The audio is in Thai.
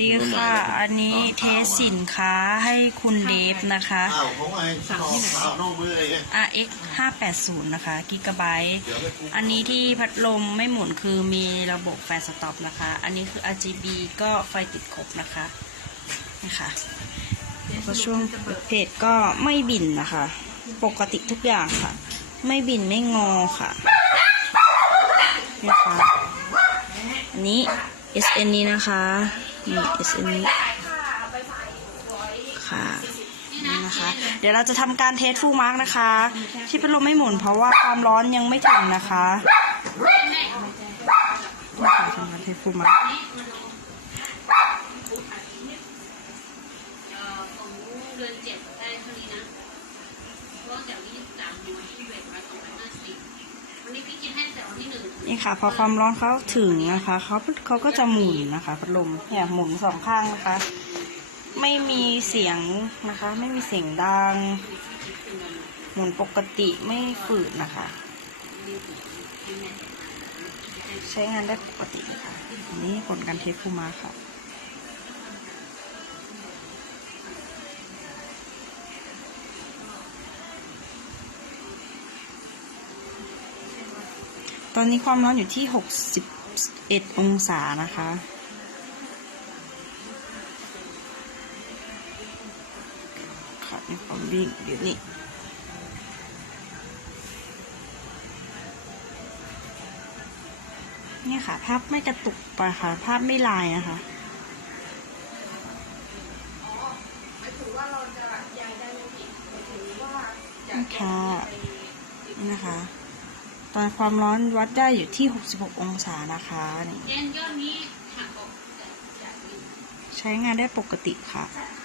ดีค่ะ อันนี้เทสสินค้าให้คุณเดฟนะคะอ้าวเขาไงสั่งที่ไหนเอานอกมือเลยไง RX 580นะคะกิกะไบต์เดี๋ยวไปปรุงอันนี้ที่พัดลมไม่หมุนคือมีระบบแฟลชสต็อปนะคะ อันนี้คือ RGB ก็ไฟติดครบนะคะนะคะแล้วก็ช่วงเปิดเพจก็ไม่บินนะคะ ปกติทุกอย่างค่ะ ไม่บินไม่งอค่ะนะคะอันนี้ SN นี้นะคะ นี่ SN นี้ค่ะนี่นะคะ เดี๋ยวเราจะทำการเทสฟูมาร์กนะคะ ที่พัดลมไม่หมุนเพราะว่าความร้อนยังไม่ถึงนะคะนี่ค่ะทำการเทสฟูมาร์กเอ่อของเดือนเจ็ดได้เท่านี้นะเพราะว่าจากนี้สามถึงวันที่เอ็ดมาสองพันห้าสิบวันนี้พี่กินให้แต่วันที่หนึ่ง นี่ค่ะ พอความร้อนเขาถึงนะคะเขาเขาก็จะหมุนนะคะพัดลมเนี่ยหมุนสองข้างนะคะ ไม่มีเสียงนะคะ ไม่มีเสียงดัง หมุนปกติไม่ฝืดนะคะ ใช้งานได้ปกติค่ะนี่ผลการเทสคูมาค่ะ ตอนนี้ความร้อนอยู่ที่ 61 องศานะคะค่ะนี่ความวิ่งเดี๋ยวนี้เนี่ยค่ะ ภาพไม่กระตุกไปค่ะ ภาพไม่ลายนะคะนี่ค่ะนี่นะคะ ตอนความร้อนวัดได้อยู่ที่ 66 องศานะคะนี่เย็นยอดนี้หักออกจากจากนี้ใช้งานได้ปกติค่ะค